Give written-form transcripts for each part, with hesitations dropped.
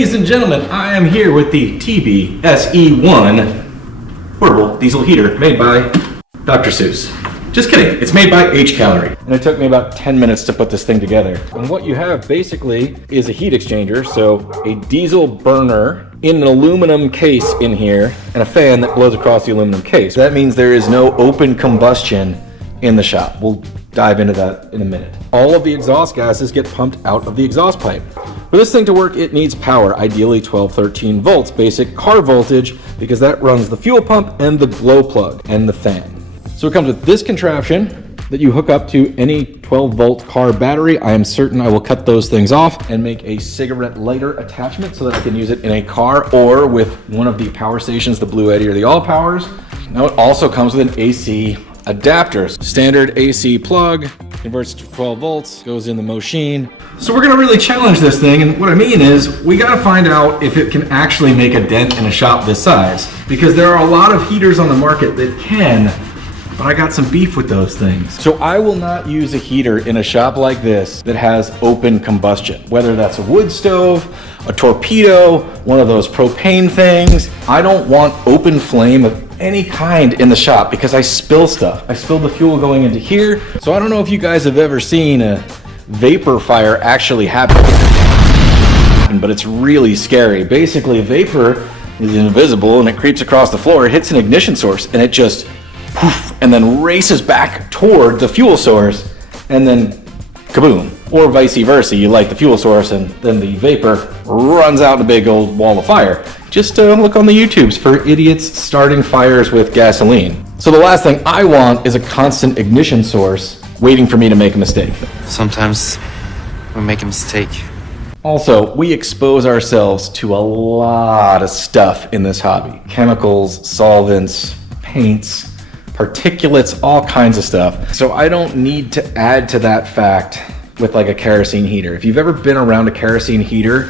Ladies and gentlemen, I am here with the TB1-SE portable diesel heater made by Dr. Seuss. Just kidding, it's made by Hcalory. And it took me about 10 minutes to put this thing together. And what you have basically is a heat exchanger, so a diesel burner in an aluminum case in here, and a fan that blows across the aluminum case. That means there is no open combustion in the shop. We'll dive into that in a minute. All of the exhaust gases get pumped out of the exhaust pipe. For this thing to work, it needs power, ideally 12-13 volts, basic car voltage, because that runs the fuel pump and the glow plug and the fan. So it comes with this contraption that you hook up to any 12-volt car battery. I am certain I will cut those things off and make a cigarette lighter attachment so that I can use it in a car or with one of the power stations, the Blue Eddy or the All Powers. Now it also comes with an AC adapter. Standard AC plug, converts to 12 volts, goes in the machine. So we're gonna really challenge this thing, and what I mean is we gotta find out if it can actually make a dent in a shop this size, because there are a lot of heaters on the market that can, but I got some beef with those things. So I will not use a heater in a shop like this that has open combustion, whether that's a wood stove, a torpedo, one of those propane things. I don't want open flame of any kind in the shop because I spill stuff. I spilled the fuel going into here. So I don't know if you guys have ever seen a vapor fire actually happen, but it's really scary. Basically, vapor is invisible and it creeps across the floor. It hits an ignition source and it just poof, and then races back toward the fuel source and then kaboom. Or vice versa, you light the fuel source and then the vapor runs out in a big old wall of fire. Just look on the YouTubes for idiots starting fires with gasoline. So the last thing I want is a constant ignition source waiting for me to make a mistake. Sometimes we make a mistake. Also, we expose ourselves to a lot of stuff in this hobby. Chemicals, solvents, paints, particulates, all kinds of stuff. So I don't need to add to that fact with like a kerosene heater. If you've ever been around a kerosene heater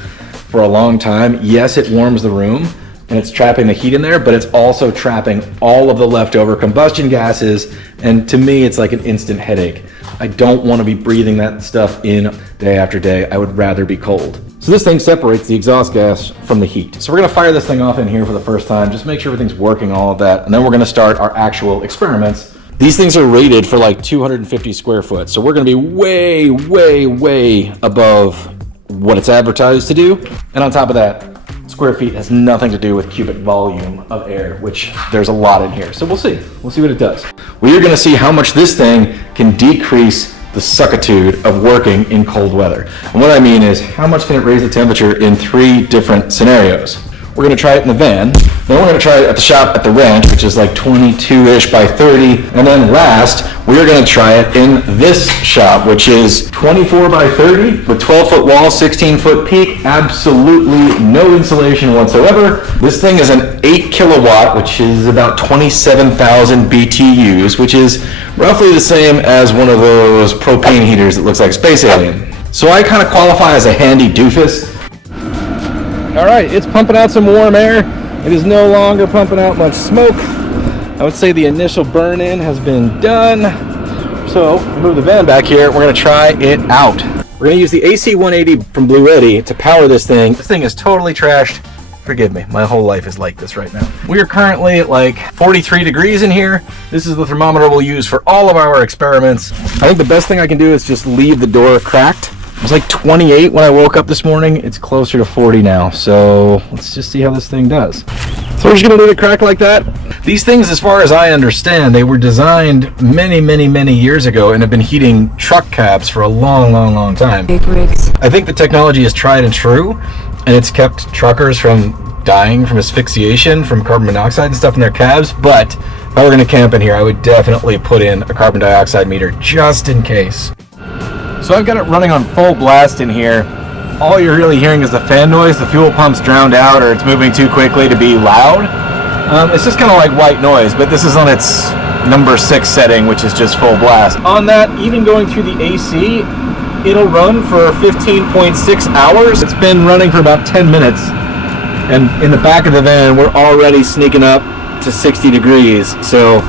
for a long time, yes, it warms the room and it's trapping the heat in there, but it's also trapping all of the leftover combustion gases. And to me, it's like an instant headache. I don't want to be breathing that stuff in day after day. I would rather be cold. So this thing separates the exhaust gas from the heat. So we're gonna fire this thing off in here for the first time, just make sure everything's working, all of that. And then we're gonna start our actual experiments. These things are rated for like 250 square foot. So we're gonna be way, way, way above what it's advertised to do. And on top of that, square feet has nothing to do with cubic volume of air, which there's a lot in here. So we'll see what it does. We are gonna see how much this thing can decrease the suckitude of working in cold weather. And what I mean is, how much can it raise the temperature in 3 different scenarios? We're gonna try it in the van, then we're gonna try it at the shop at the ranch, which is like 22-ish by 30, and then last, we're gonna try it in this shop, which is 24 by 30, with 12-foot walls, 16-foot peak, absolutely no insulation whatsoever. This thing is an 8 kilowatt, which is about 27,000 BTUs, which is roughly the same as one of those propane heaters that looks like a space alien. So I kind of qualify as a handy doofus. All right, it's pumping out some warm air. It is no longer pumping out much smoke. I would say the initial burn-in has been done. So, move the van back here. We're gonna try it out. We're gonna use the AC 180 from Blue Eddy to power this thing. This thing is totally trashed. Forgive me, my whole life is like this right now. We are currently at like 43 degrees in here. This is the thermometer we'll use for all of our experiments. I think the best thing I can do is just leave the door cracked. It was like 28 when I woke up this morning. It's closer to 40 now. So let's just see how this thing does. So we're just gonna let it crack like that. These things, as far as I understand, they were designed many, many, many years ago and have been heating truck cabs for a long, long, long time. Big rigs. I think the technology is tried and true, and it's kept truckers from dying from asphyxiation from carbon monoxide and stuff in their cabs. But if I were gonna camp in here, I would definitely put in a carbon dioxide meter just in case. So I've got it running on full blast in here. All you're really hearing is the fan noise. The fuel pump's drowned out or it's moving too quickly to be loud. It's just kind of like white noise, but this is on its number 6 setting, which is just full blast. On that, even going through the AC, it'll run for 15.6 hours. It's been running for about 10 minutes. And in the back of the van, we're already sneaking up to 60 degrees. So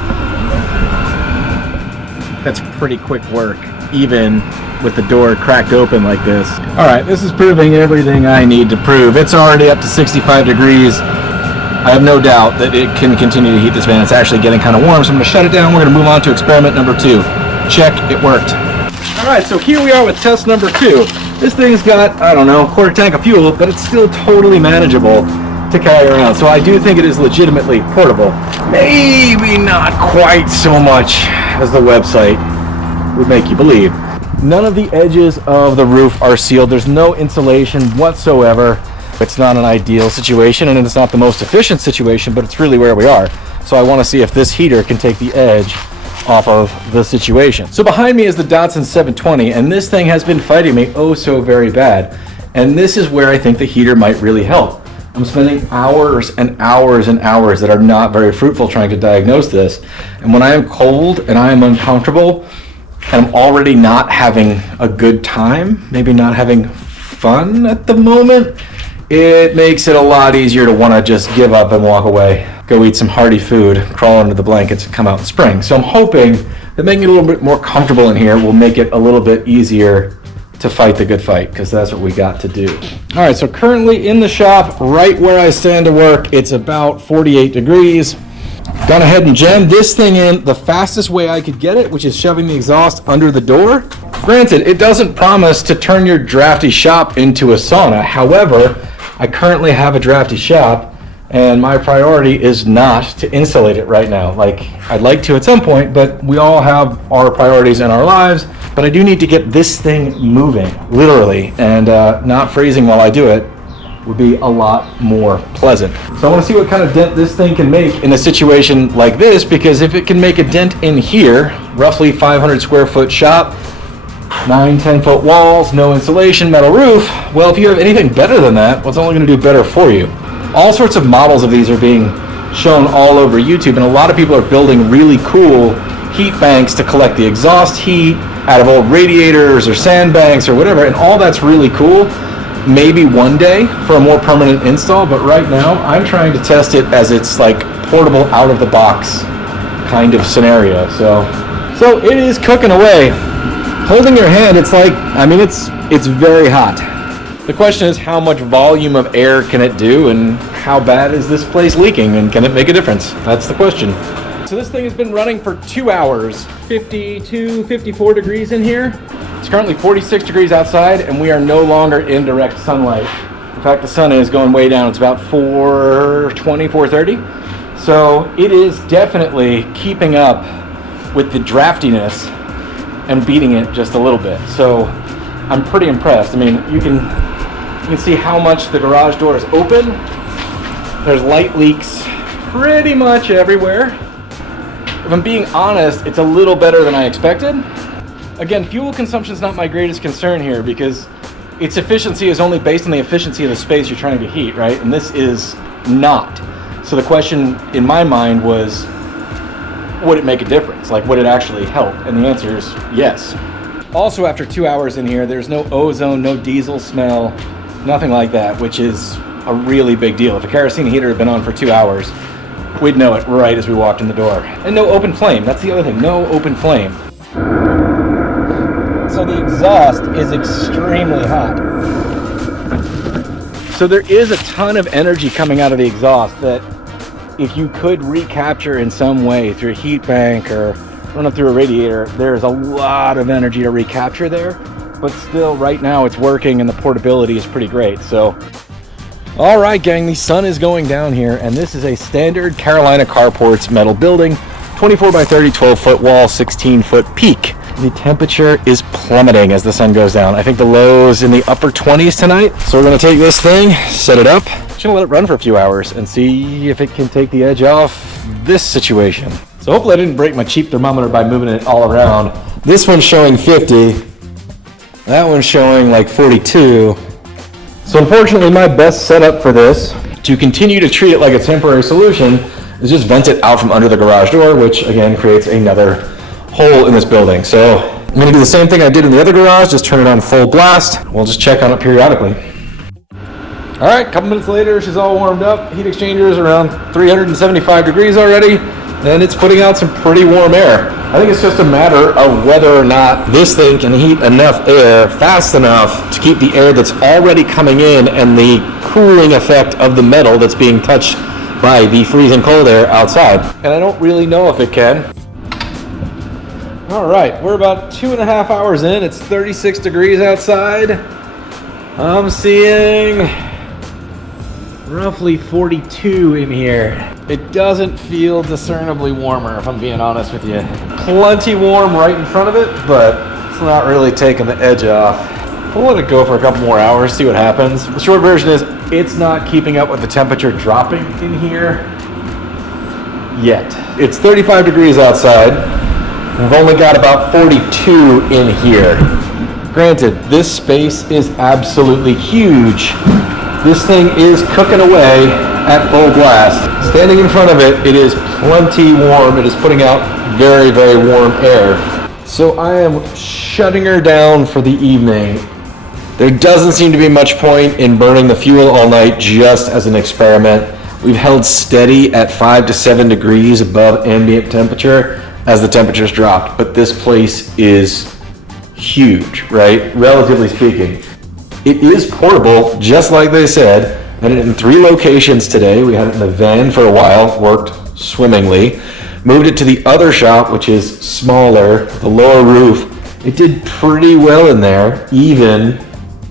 that's pretty quick work, even with the door cracked open like this. All right, this is proving everything I need to prove. It's already up to 65 degrees. I have no doubt that it can continue to heat this van. It's actually getting kind of warm, so I'm gonna shut it down. We're gonna move on to experiment number 2. Check, it worked. All right, so here we are with test number 2. This thing's got, I don't know, a quarter tank of fuel, but it's still totally manageable to carry around. So I do think it is legitimately portable. Maybe not quite so much as the website would make you believe. None of the edges of the roof are sealed. There's no insulation whatsoever. It's not an ideal situation, and it's not the most efficient situation, but it's really where we are. So I want to see if this heater can take the edge off of the situation. So behind me is the Datsun 720, and this thing has been fighting me oh so very bad. And this is where I think the heater might really help. I'm spending hours and hours and hours that are not very fruitful trying to diagnose this. And when I am cold and I am uncomfortable, and I'm already not having a good time, maybe not having fun at the moment, it makes it a lot easier to want to just give up and walk away, go eat some hearty food, crawl under the blankets, and come out in spring. So I'm hoping that making it a little bit more comfortable in here will make it a little bit easier to fight the good fight, because that's what we got to do. All right, so currently in the shop, right where I stand to work, it's about 48 degrees. Gone ahead and jammed this thing in the fastest way I could get it, which is shoving the exhaust under the door. Granted, it doesn't promise to turn your drafty shop into a sauna. However, I currently have a drafty shop, and my priority is not to insulate it right now. Like, I'd like to at some point, but we all have our priorities in our lives. But I do need to get this thing moving, literally, and not freezing while I do it would be a lot more pleasant. So I want to see what kind of dent this thing can make in a situation like this, because if it can make a dent in here, roughly 500 square foot shop, 9-10 foot walls, no insulation, metal roof, well, if you have anything better than that, well, it's only going to do better for you. All sorts of models of these are being shown all over YouTube, and a lot of people are building really cool heat banks to collect the exhaust heat out of old radiators or sandbanks or whatever, and all that's really cool. Maybe one day for a more permanent install, but right now I'm trying to test it as it's like portable out of the box kind of scenario. So it is cooking away. Holding your hand, it's like, I mean, it's very hot. The question is, how much volume of air can it do, and how bad is this place leaking, and can it make a difference? That's the question. So this thing has been running for 2 hours, 52, 54 degrees in here. It's currently 46 degrees outside, and we are no longer in direct sunlight. In fact, the sun is going way down. It's about 4:20, 4:30. So it is definitely keeping up with the draftiness and beating it just a little bit. So I'm pretty impressed. I mean, you can see how much the garage door is open. There's light leaks pretty much everywhere. If I'm being honest, it's a little better than I expected. Again, fuel consumption is not my greatest concern here, because its efficiency is only based on the efficiency of the space you're trying to heat, right? And this is not. So the question in my mind was, would it make a difference? Like, would it actually help? And the answer is yes. Also, after 2 hours in here, there's no ozone, no diesel smell, nothing like that, which is a really big deal. If a kerosene heater had been on for 2 hours, we'd know it right as we walked in the door. And no open flame. That's the other thing. No open flame. So the exhaust is extremely hot. So there is a ton of energy coming out of the exhaust that if you could recapture in some way through a heat bank or run it through a radiator, there's a lot of energy to recapture there. But still, right now it's working and the portability is pretty great. So, all right, gang, the sun is going down here, and this is a standard Carolina carports metal building, 24 by 30, 12-foot wall, 16-foot peak. The temperature is plummeting as the sun goes down. I think the low's in the upper 20s tonight. So we're gonna take this thing, set it up, just gonna let it run for a few hours and see if it can take the edge off this situation. So hopefully I didn't break my cheap thermometer by moving it all around. This one's showing 50. That one's showing like 42. So unfortunately, my best setup for this, to continue to treat it like a temporary solution, is just vent it out from under the garage door, which again creates another hole in this building. So I'm gonna do the same thing I did in the other garage, just turn it on full blast. We'll just check on it periodically. All right, a couple minutes later, she's all warmed up. Heat exchanger is around 375 degrees already. and it's putting out some pretty warm air. I think it's just a matter of whether or not this thing can heat enough air fast enough to keep the air that's already coming in and the cooling effect of the metal that's being touched by the freezing cold air outside. And I don't really know if it can. All right, we're about 2.5 hours in. It's 36 degrees outside. I'm seeing roughly 42 in here. It doesn't feel discernibly warmer, if I'm being honest with you. Plenty warm right in front of it, but it's not really taking the edge off. We'll let it go for a couple more hours, see what happens. The short version is it's not keeping up with the temperature dropping in here yet. It's 35 degrees outside. We've only got about 42 in here. Granted, this space is absolutely huge. This thing is cooking away at full blast. Standing in front of it, it is plenty warm. It is putting out very, very warm air. So I am shutting her down for the evening. There doesn't seem to be much point in burning the fuel all night just as an experiment. We've held steady at 5 to 7 degrees above ambient temperature as the temperatures dropped, but this place is huge, right? Relatively speaking. It is portable, just like they said. Had it in 3 locations today. We had it in the van for a while, worked swimmingly. Moved it to the other shop, which is smaller, the lower roof. It did pretty well in there, even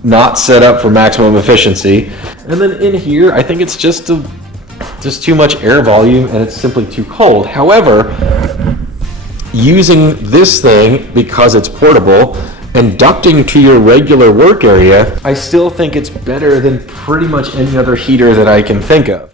not set up for maximum efficiency. And then in here, I think it's just too much air volume and it's simply too cold. However, using this thing, because it's portable, and ducting to your regular work area, I still think it's better than pretty much any other heater that I can think of.